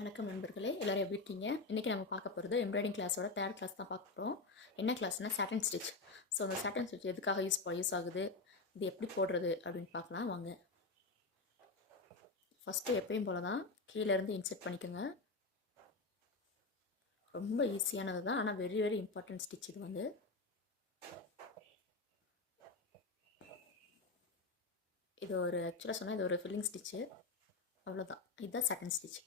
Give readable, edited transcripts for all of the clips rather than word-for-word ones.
வணக்கம் நண்பர்களே, எல்லாரும் எப்படி இருக்கீங்க? இன்றைக்கி நம்ம பார்க்க போகிறது எம்ப்ராய்டிங் கிளாஸோட தேர்ட் கிளாஸ் தான் பார்க்க போகிறோம். என்ன கிளாஸ்னால் சாட்டன் ஸ்டிச். ஸோ அந்த சாட்டன் ஸ்டிச் எதுக்காக யூஸ் ஆகுது, இது எப்படி போடுறது அப்படின்னு பார்க்கலாம் வாங்க. ஃபஸ்ட்டு எப்பயும் போல தான் கீழேருந்து இன்செர்ட் பண்ணிக்கோங்க. ரொம்ப ஈஸியானது தான், ஆனால் வெரி வெரி இம்பார்ட்டன்ட் ஸ்டிச் இது வந்து. இது ஒரு ஆக்சுவலாக சொன்னால் இது ஒரு ஃபில்லிங் ஸ்டிச்சு, அவ்வளோதான். இதுதான் சாட்டன் ஸ்டிச்.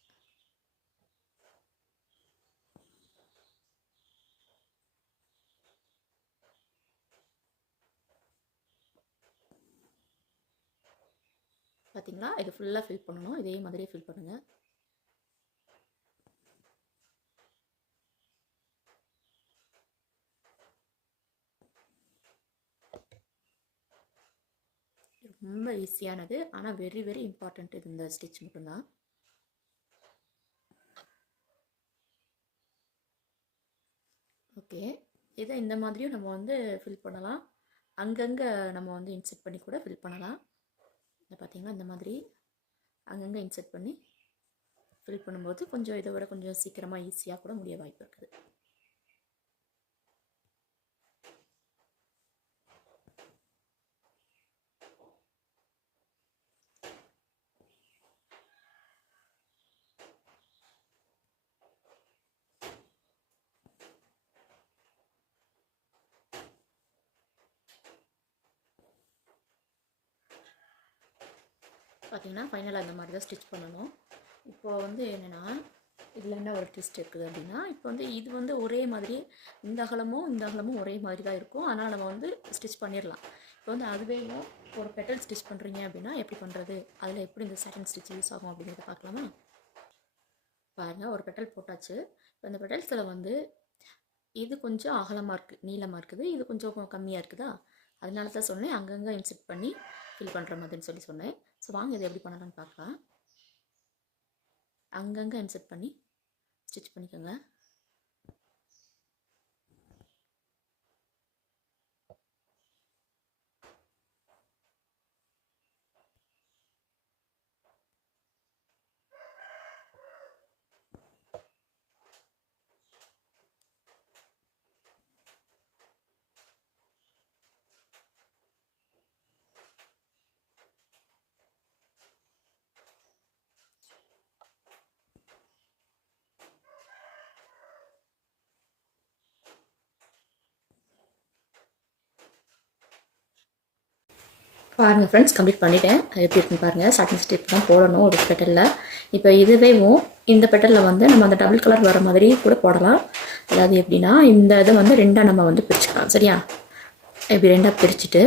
பார்த்தீங்களா, இது ஃபுல்லாக ஃபில் பண்ணணும். இதே மாதிரியே ஃபில் பண்ணுங்கள். ரொம்ப ஈஸியானது, ஆனால் வெரி வெரி இம்பார்ட்டண்ட் இது இந்த ஸ்டிச் மட்டும்தான். ஓகே, இதை இந்த மாதிரியும் நம்ம வந்து ஃபில் பண்ணலாம். அங்கங்கே நம்ம வந்து இன்செர்ட் பண்ணி கூட ஃபில் பண்ணலாம். இதை பார்த்தீங்கன்னா இந்த மாதிரி அங்கங்கே இன்செர்ட் பண்ணி ஃபில் பண்ணும்போது கொஞ்சம் இதை விட கொஞ்சம் சீக்கிரமாக ஈஸியாக கூட முடிய வாய்ப்பு இருக்குது. பார்த்தீங்கன்னா ஃபைனலாக இந்த மாதிரி தான் ஸ்டிச் பண்ணணும். இப்போது வந்து என்னென்னா இதில் என்ன ஒரு ட்விஸ்ட் இருக்குது அப்படின்னா, இப்போ வந்து இது வந்து ஒரே மாதிரி இந்த அகலமும் ஒரே மாதிரி தான் இருக்கும். அதனால் நம்ம வந்து ஸ்டிச் பண்ணிடலாம். இப்போ வந்து அதுவே ஒரு பெட்டல் ஸ்டிச் பண்ணுறீங்க அப்படின்னா எப்படி பண்ணுறது, அதில் எப்படி இந்த சாட்டன் ஸ்டிச் யூஸ் ஆகும் அப்படிங்கிறத பார்க்கலாமா? பாருங்கள், ஒரு பெட்டல் போட்டாச்சு. இப்போ இந்த பெட்டல்ஸில் வந்து இது கொஞ்சம் அகலமாக இருக்குது, நீளமாக இருக்குது, இது கொஞ்சம் கம்மியாக இருக்குதா, அதனால தான் சொன்னேன் அங்கங்கே இன்செர்ட் பண்ணி ஃபில் பண்ணுற மாதிரின்னு சொல்லி சொன்னேன். ஸோ வாங்க இது எப்படி பண்ணலான்னு பார்க்கலாம். அங்கங்கே இன்செர்ட் பண்ணி ஸ்டிச் பண்ணிக்கோங்க. பாருங்கள் ஃப்ரெண்ட்ஸ், கம்ப்ளீட் பண்ணிவிட்டேன். எப்படி இருக்குன்னு பாருங்கள். சாட்டன் ஸ்டிச் தான் போடணும் ஒரு பெட்டலில். இப்போ இதுவேவும் இந்த பெட்டலில் வந்து நம்ம அந்த டபுள் கலர் வர மாதிரி கூட போடலாம். அதாவது எப்படின்னா, இந்த இதை வந்து ரெண்டாக நம்ம வந்து பிரிச்சுக்கலாம். சரியா? இப்படி ரெண்டாக பிரிச்சுட்டு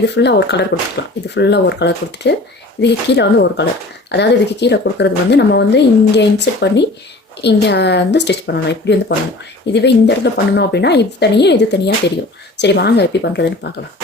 இது ஃபுல்லாக ஒரு கலர் கொடுத்துக்கலாம். இது ஃபுல்லாக ஒரு கலர் கொடுத்துட்டு இதுக்கு கீழே வந்து ஒரு கலர். அதாவது இதுக்கு கீழே கொடுக்குறது வந்து நம்ம வந்து இங்கே இன்செர்ட் பண்ணி இங்கே வந்து ஸ்டிச் பண்ணணும். இப்படி வந்து பண்ணணும். இதுவே இந்த இடத்துல பண்ணணும் அப்படின்னா இது தனியாக தெரியும். சரி வாங்க எப்படி பண்ணுறதுன்னு பார்க்கலாம்.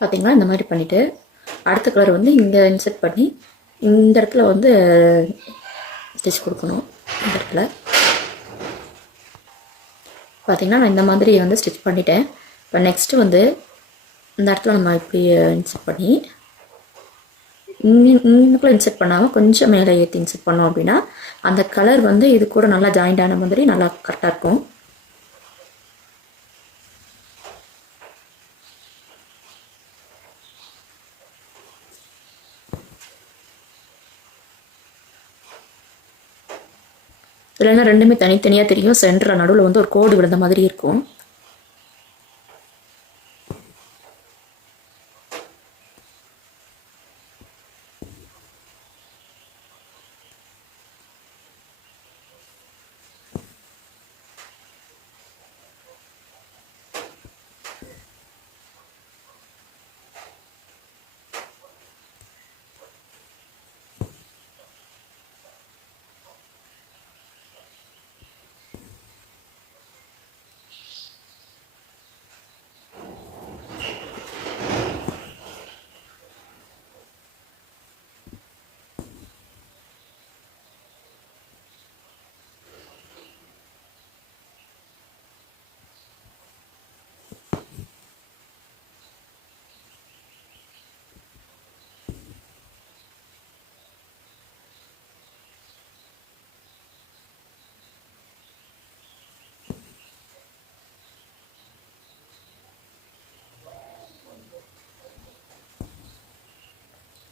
பார்த்தீங்களா, இந்த மாதிரி பண்ணிவிட்டு அடுத்த கலர் வந்து இங்கே இன்செர்ட் பண்ணி இந்த இடத்துல வந்து ஸ்டிச் கொடுக்கணும். இந்த இடத்துல பார்த்தீங்கன்னா நான் இந்த மாதிரி வந்து ஸ்டிச் பண்ணிட்டேன். இப்போ நெக்ஸ்ட்டு வந்து இந்த இடத்துல நம்ம இப்படி இன்செர்ட் பண்ணி இன்னுக்குள்ளே இன்செர்ட் பண்ணாமல் கொஞ்சம் மேலே ஏற்றி இன்செர்ட் பண்ணோம் அப்படின்னா அந்த கலர் வந்து இது கூட நல்லா ஜாயிண்ட் ஆன மாதிரி நல்லா கரெக்டாக இருக்கும். இல்லைன்னா ரெண்டுமே தனித்தனியாக தெரியும். சென்டரில் நடுவில் வந்து ஒரு கோடு விழுந்த மாதிரி இருக்கும்.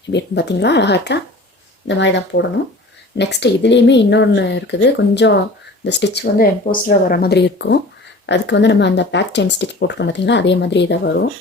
எப்படி இருக்குன்னு பார்த்தீங்களா? அழகாக இருக்கா? இந்த மாதிரி தான் போடணும். நெக்ஸ்ட்டு இதுலேயுமே இன்னொன்று இருக்குது. கொஞ்சம் இந்த ஸ்டிச் வந்து எம்போஸ்டராக வர மாதிரி இருக்கும். அதுக்கு வந்து நம்ம அந்த பேக் செயின் ஸ்டிச் போட்டுருக்கோம் பார்த்தீங்களா, அதே மாதிரி இதை வரும்.